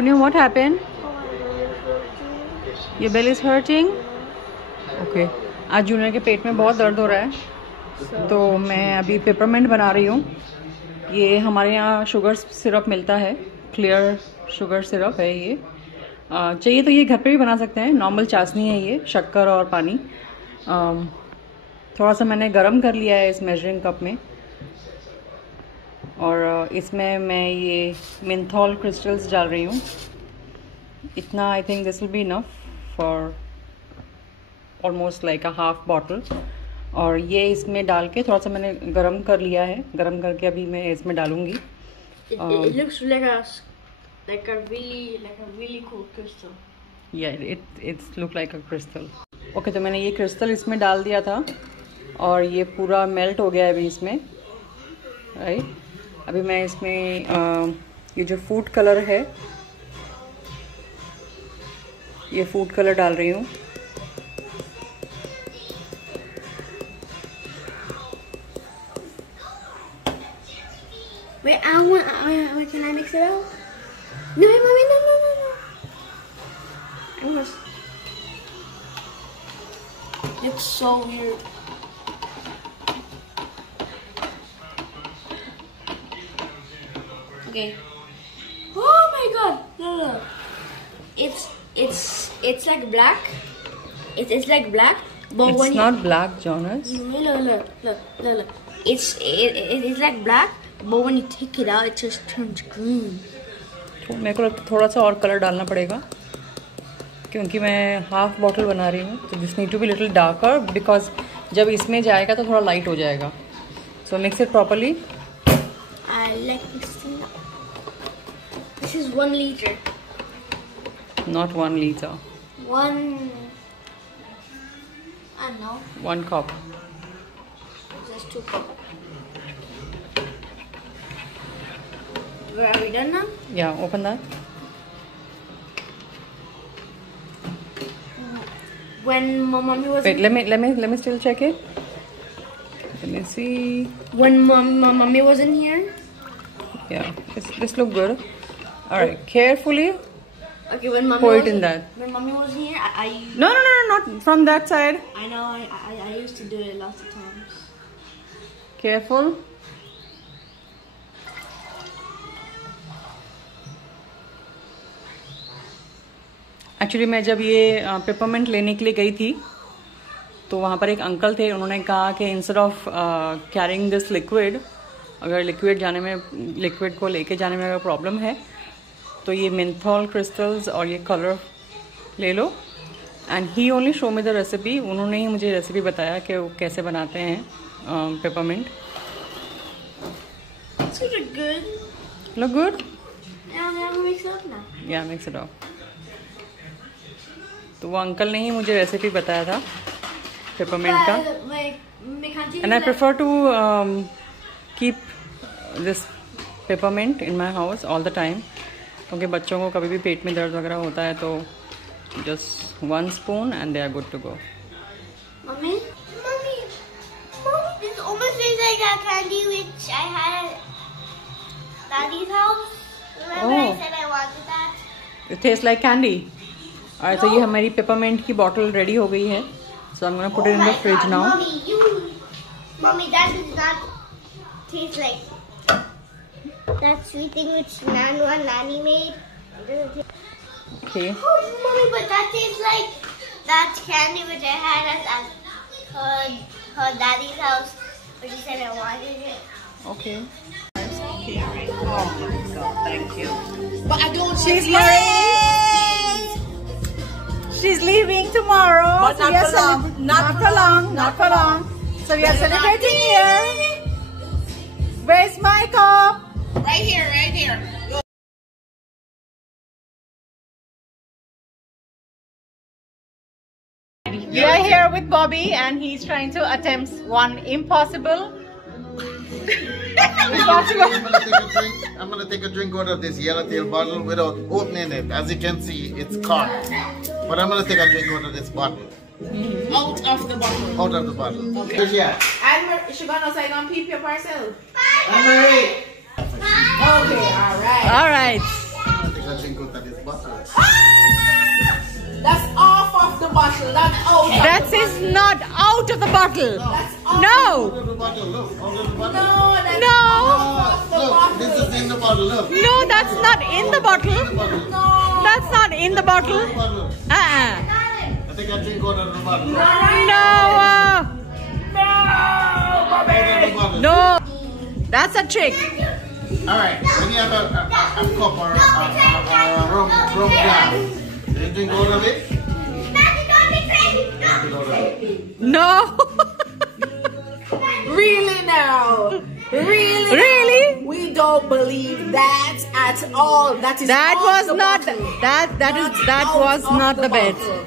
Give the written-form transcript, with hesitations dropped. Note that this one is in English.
Junior, what happened? Your belly is hurting? Okay. आज junior के पेट में बहुत दर्द हो रहा है, तो मैं अभी पेपरमेंट बना रही हूँ। ये हमारे यहाँ शुगर सिरप मिलता है, क्लियर शुगर सिरप है ये। चाहिए तो ये घर पे भी बना सकते हैं, नॉर्मल चाशनी है ये, शक्कर और पानी। थोड़ा सा मैंने गरम कर लिया है इस मेजरिंग कप में, और इसमें मैं ये मेंथॉल क्रिस्टल्स डाल रही हूँ। इतना I think this will be enough for almost like a half bottle. और ये इसमें डाल के थोड़ा सा मैंने गरम कर लिया है, गरम करके अभी मैं इसमें डालूंगी। It looks like a really cool crystal. Yeah, it's look like a crystal. Okay, तो मैंने ये क्रिस्टल इसमें डाल दिया था और ये पूरा मेल्ट हो गया है अभी इसमें, राइट। अभी मैं इसमें ये जो फूड कलर है, ये फूड कलर डाल रही हूँ। Wait, can I mix it out? No, mommy, no. It's so weird. Okay. Oh my god! No. It's like black. It's like black, but It's not black, Jonas. Look. It's like black, but when you take it out, it just turns green. तो मेरे को थोड़ा सा और colour डालना पड़ेगा, क्योंकि मैं हाफ बॉटल बना रही हूँ, तो this need to be little darker, because जब इसमें जाएगा तो थोड़ा लाइट हो जाएगा। So mix it properly. I like this thing. This is 1 liter. Not 1 liter. I don't know. 1 cup. Just 2 cups. Are we done now? Yeah, open that. When my mommy was Wait, let me still check it. Let me see. When my mommy wasn't here. Yeah, this look good. All right, carefully. Okay, when mommy pour it wasn't, in that. When mommy wasn't here, I No, not from that side. I know I used to do it lots of times. Careful. Actually मैं जब ये peppermint लेने के लिए गई थी, तो वहाँ पर एक अंकल थे, उन्होंने कहा कि instead of carrying this liquid, अगर लिक्विड को लेके जाने में अगर प्रॉब्लम है तो ये मेंथॉल क्रिस्टल्स और ये कलर ले लो। And he only show me the recipe, उन्होंने ही मुझे रेसिपी बताया कि वो कैसे बनाते हैं peppermint. It's look good. Look good? Yeah, mix it up now. Yeah, mix it up. तो वो अंकल ने ही मुझे रेसिपी बताया था पेपरमेंट का। And I prefer to keep this peppermint in my house all the time, क्योंकि बच्चों को कभी भी पेट में दर्द वगैरह होता है तो just 1 spoon and they are good to go. Mommy, this almost tastes like that candy which I had at Daddy's house. Remember I said I wanted that? It tastes like candy. Alright, so ये हमारी peppermint की bottle ready हो गई है। So I'm gonna put it in the fridge now. Mommy, that does not taste like that sweet thing which Nanu and Nani made. Okay. Oh, Mommy, but that tastes like that candy which I had at her daddy's house, but she said I wanted it. Okay. Oh my God, thank you. But I don't. She's She's leaving tomorrow. But so not for long. Not for long. So we are celebrating here. Where's my cup? Right here. We are here with Bobby and he's trying to attempt one impossible. I'm gonna take a drink out of this yellowtail bottle without opening it. As you can see, it's corked. But I'm gonna take a drink out of this bottle. Out of the bottle. Out of the bottle. Okay. Yeah. And Shabana, so I gonna peep your parcel. I'm ready. Okay, alright. All right. I'm gonna take a a drink out of this bottle. That's off of the bottle. That's out. That is not out of the bottle. No. Out of the bottle, look. Out of the bottle. No, that's No. off the Look, bottle. this is in the bottle, look. No, that's not in the bottle. In the bottle. No. That's not in the bottle. Bottle. Uh-uh. I think I drink out of the bottle. No. Out of the bottle. No. That's a trick. Alright, when you have a cup or a rum glass, do you drink out of it? Drink out of it. No. Really now? Really? Really? We don't believe that at all. That is That off was the not bottle. that Not was out not of the bet. bottle.